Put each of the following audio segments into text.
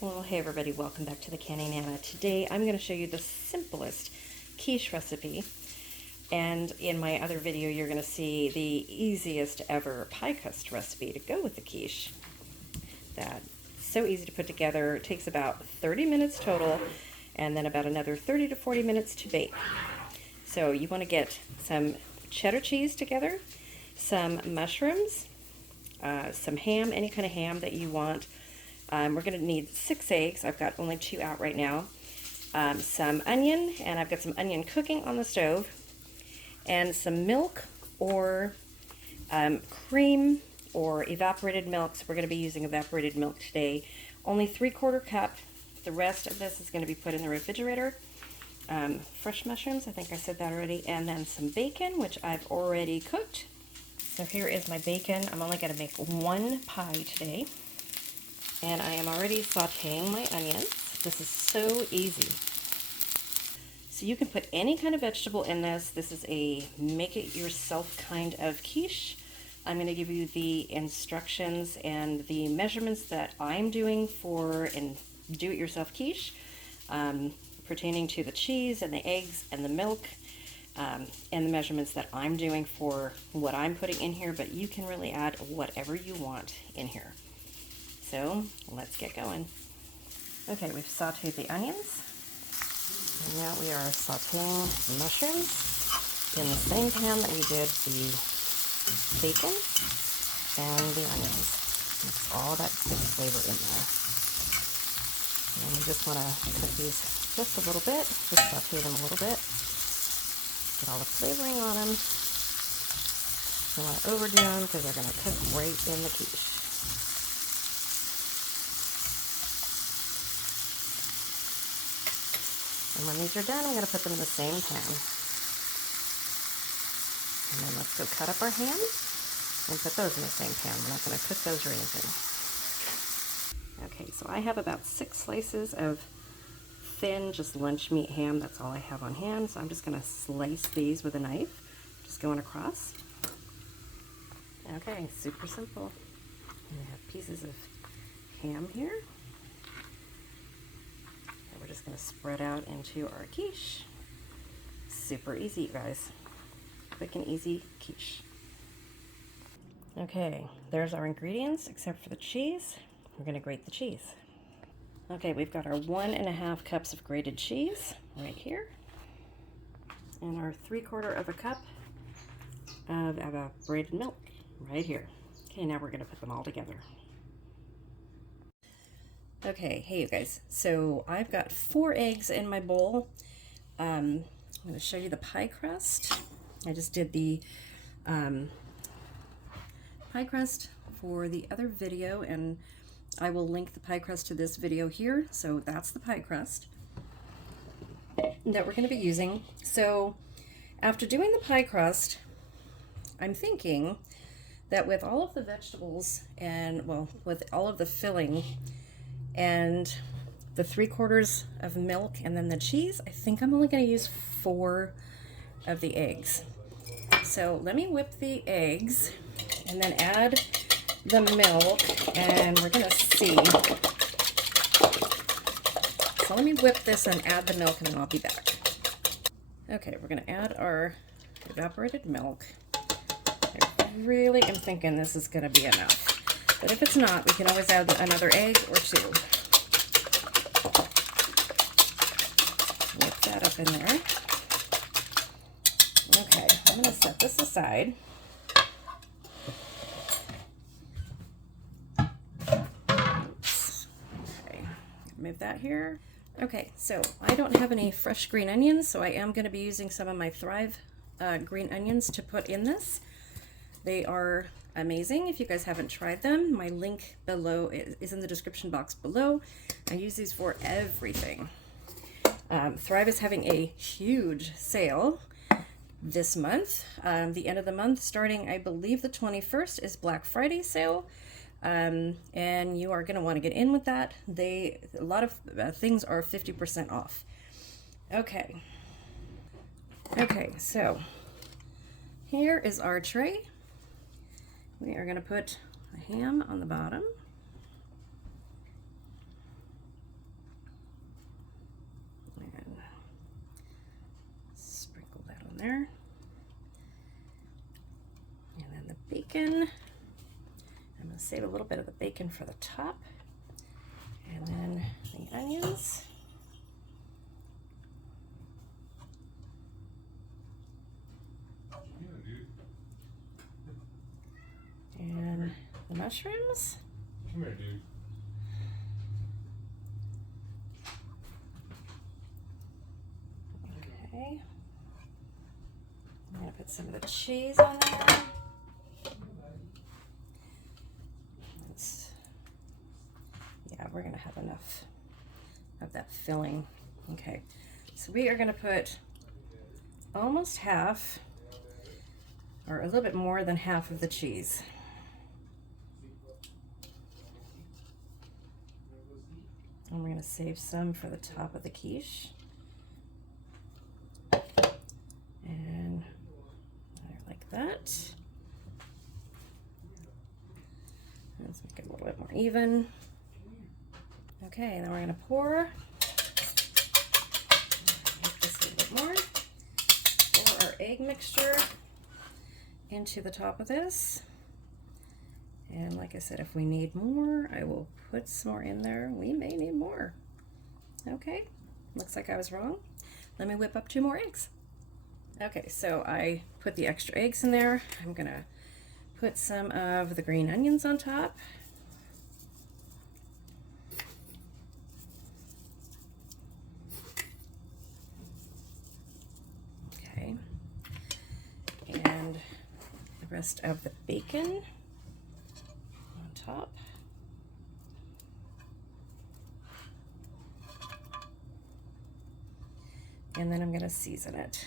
Well, hey everybody, welcome back to the Canny Nana. Today I'm going to show you the simplest quiche recipe, and in my other video you're going to see the easiest ever pie crust recipe to go with the quiche. That's so easy to put together. It takes about 30 minutes total, and then about another 30 to 40 minutes to bake. So you want to get some cheddar cheese together, some mushrooms, some ham, any kind of ham that you want. We're going to need 6 eggs. I've got only 2 out right now. Some onion, and I've got some onion cooking on the stove, and some milk or cream or evaporated milk. So we're going to be using evaporated milk today. Only 3/4 cup. The rest of this is going to be put in the refrigerator. Fresh mushrooms, I think I said that already, and then some bacon, which I've already cooked. So here is my bacon. I'm only going to make 1 pie today. And I am already sauteing my onions. This is so easy. So you can put any kind of vegetable in this. This is a make-it-yourself kind of quiche. I'm going to give you the instructions and the measurements that I'm doing for a do-it-yourself quiche, pertaining to the cheese and the eggs and the milk, and the measurements that I'm doing for what I'm putting in here, but you can really add whatever you want in here. So let's get going. Okay, we've sauteed the onions, and now we are sauteing the mushrooms in the same pan that we did the bacon and the onions. Mix all that good flavor in there. And we just want to cook these just a little bit, just saute them a little bit, get all the flavoring on them. You want to overdo them because they're going to cook right in the quiche. And when these are done, I'm going to put them in the same pan. And then let's go cut up our ham and put those in the same pan. We're not going to cook those or anything. Okay, so I have about 6 slices of thin, just lunch meat ham. That's all I have on hand. So I'm just going to slice these with a knife, just going across. Okay, super simple. And I have pieces of ham here. We're just going to spread out into our quiche. Super easy, you guys. Quick and easy quiche. Okay, there's our ingredients except for the cheese. We're going to grate the cheese. Okay, we've got our 1.5 cups of grated cheese right here, and our 3/4 cup of evaporated milk right here. Okay, now we're going to put them all together. Okay, hey you guys, so I've got 4 eggs in my bowl. I'm going to show you the pie crust. I just did the pie crust for the other video, and I will link the pie crust to this video here. So that's the pie crust that we're going to be using. So after doing the pie crust, I'm thinking that with all of the vegetables and, well, with all of the filling and the 3/4 of milk and then the cheese, I think I'm only going to use 4 of the eggs. So let me whip the eggs and then add the milk, and we're going to see. So let me whip this and add the milk, and then I'll be back. Okay, we're going to add our evaporated milk. I really am thinking this is going to be enough. But if it's not, we can always add another egg or 2. Whip that up in there. Okay, I'm going to set this aside. Oops. Okay, move that here. Okay, so I don't have any fresh green onions, so I am going to be using some of my Thrive green onions to put in this. They are amazing. If you guys haven't tried them, my link below is in the description box below. I use these for everything. Thrive is having a huge sale this month. The end of the month, starting I believe the 21st, is Black Friday sale, and you are going to want to get in with that. A lot of things are 50% off. Okay, so here is our tray. We are going to put a ham on the bottom. bacon. I'm going to save a little bit of the bacon for the top. And then the onions. And the mushrooms. Come here, dude. Okay. I'm going to put some of the cheese on there. Yeah, we're going to have enough of that filling. Okay, so we are going to put almost half, or a little bit more than half of the cheese. And we're going to save some for the top of the quiche. And like that. Let's make it a little bit more even. Okay, then we're going to pour. Make this a little bit more. Pour our egg mixture into the top of this. And like I said, if we need more, I will put some more in there. We may need more. Okay, looks like I was wrong. Let me whip up 2 more eggs. Okay, so I put the extra eggs in there. I'm gonna put some of the green onions on top. Okay, and the rest of the bacon on top. And then I'm going to season it.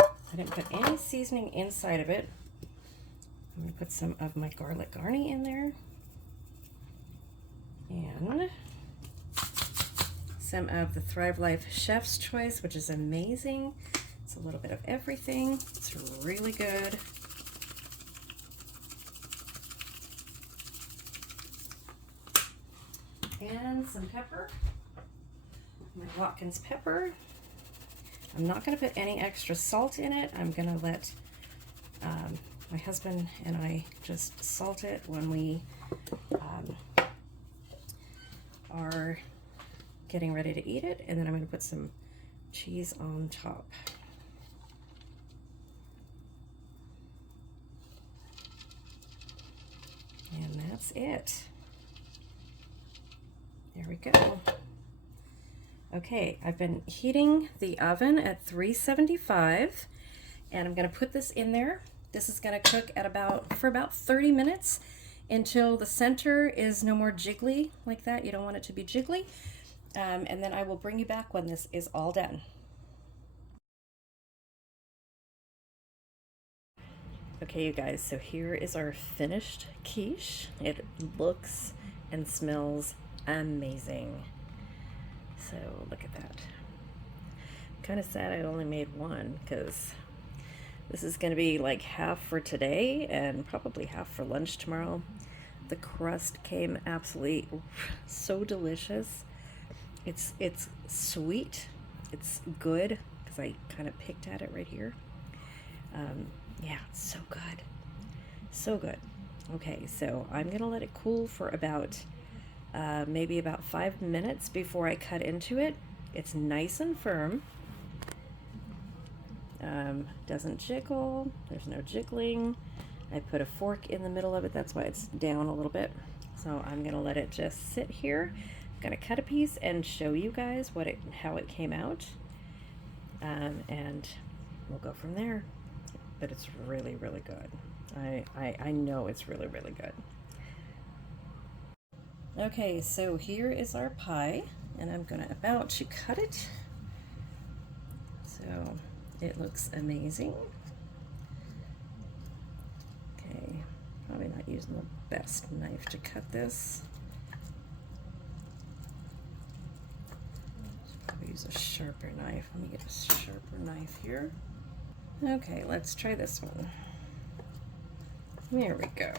I didn't put any seasoning inside of it. I'm going to put some of my garlic garni in there. And some of the Thrive Life Chef's Choice, which is amazing. It's a little bit of everything. It's really good. And some pepper. My Watkins pepper. I'm not going to put any extra salt in it. I'm going to let my husband and I just salt it when we are getting ready to eat it. And then I'm going to put some cheese on top. And that's it. There we go. Okay, I've been heating the oven at 375, and I'm going to put this in there. This is going to cook at for about 30 minutes until the center is no more jiggly like that. You don't want it to be jiggly. And then I will bring you back when this is all done. Okay, you guys, so here is our finished quiche. It looks and smells amazing. So look at that. I'm kind of sad I only made one because this is going to be like half for today and probably half for lunch tomorrow. The crust came absolutely so delicious. It's sweet. It's good because I kind of picked at it right here. Yeah, it's so good. So good. Okay, so I'm going to let it cool for about maybe about 5 minutes before I cut into it. It's nice and firm. Doesn't jiggle. There's no jiggling. I put a fork in the middle of it. That's why it's down a little bit. So I'm going to let it just sit here. I'm going to cut a piece and show you guys how it came out. And we'll go from there. But it's really, really good. I know it's really, really good. Okay, so here is our pie, and I'm about to cut it. So it looks amazing. Okay, probably not using the best knife to cut this. Should probably use a sharper knife. Let me get a sharper knife here. Okay, let's try this one. There we go.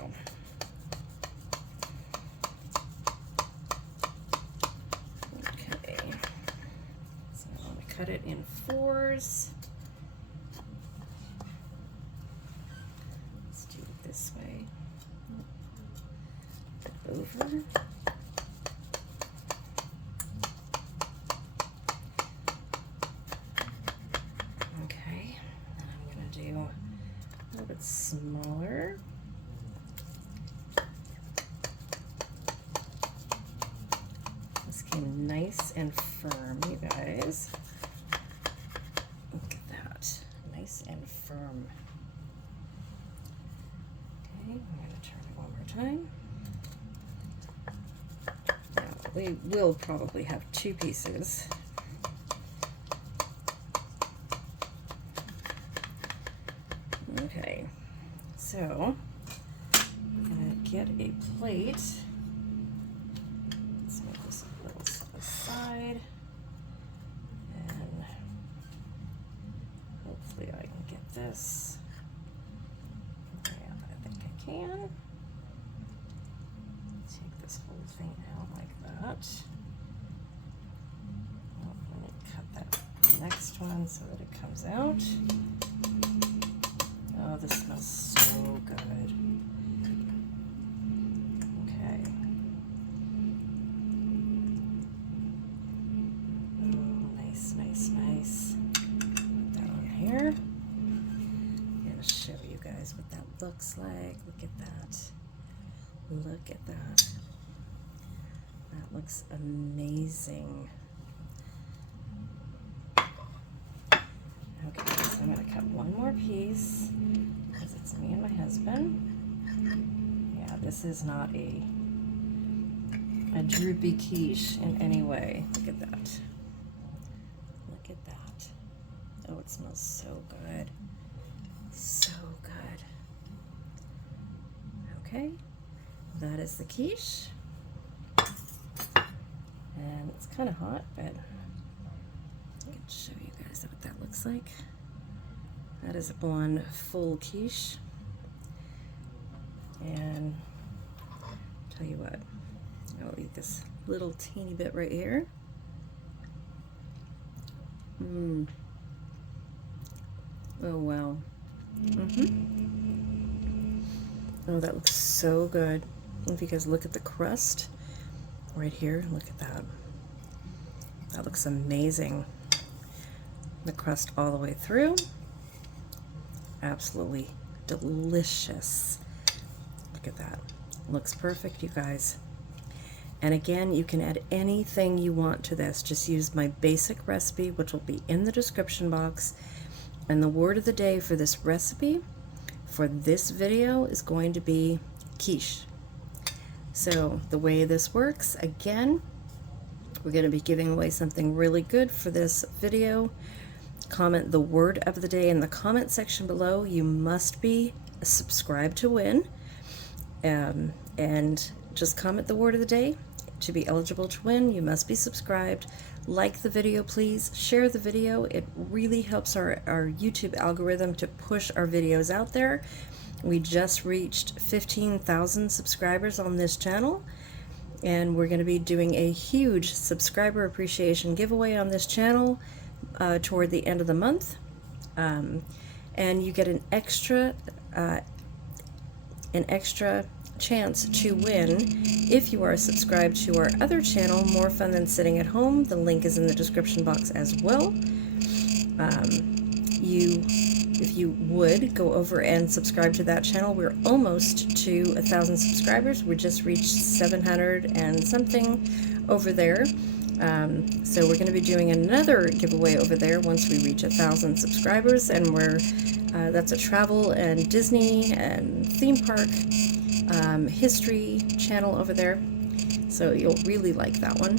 Okay, so I'm going to cut it in 4s. over. Okay, and I'm going to do a little bit smaller. This came nice and firm, you guys. Look at that, nice and firm. Okay, I'm going to turn it one more time. Now, we will probably have 2 pieces. Okay, so I'm going to get a plate. Let's move this a little aside, and hopefully I can get this. Yeah, I think I can. Take this whole thing out like that. Oh, I'm going to cut that next one so that it comes out. Oh, this smells so good. Okay. Oh, nice, nice, nice. Put that on here. I'm going to show you guys what that looks like. Look at that. Look at that. That looks amazing. Okay, so I'm going to cut one more piece because it's me and my husband. Yeah, this is not a droopy quiche in any way. Look at that. Look at that. Oh, it smells so good. So good. Okay, that is the quiche. And it's kind of hot, but I can show you guys what that looks like. That is one full quiche. And tell you what, I'll eat this little teeny bit right here. Oh wow. Oh, that looks so good. If you guys look at the crust right here, look at that. That looks amazing. The crust all the way through. Absolutely delicious. Look at that. Looks perfect, you guys. And again, you can add anything you want to this. Just use my basic recipe, which will be in the description box. And the word of the day for this recipe, for this video, is going to be quiche. So the way this works, again, we're going to be giving away something really good for this video. Comment the word of the day in the comment section below. You must be subscribed to win. And just comment the word of the day. To be eligible to win, you must be subscribed. Like the video, please. Share the video. It really helps our YouTube algorithm to push our videos out there. We just reached 15,000 subscribers on this channel, and we're going to be doing a huge subscriber appreciation giveaway on this channel toward the end of the month. And you get an extra chance to win if you are subscribed to our other channel, More Fun Than Sitting at Home. The link is in the description box as well. If you would go over and subscribe to that channel, we're almost to 1,000 subscribers. We just reached 700 and something over there. So we're going to be doing another giveaway over there once we reach 1,000 subscribers, and that's a travel and Disney and theme park history channel over there. So you'll really like that one.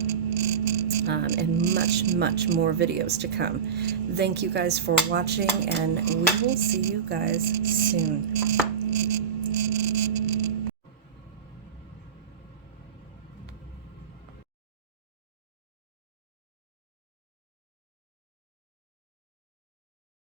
And much more videos to come. Thank you guys for watching, and we will see you guys soon.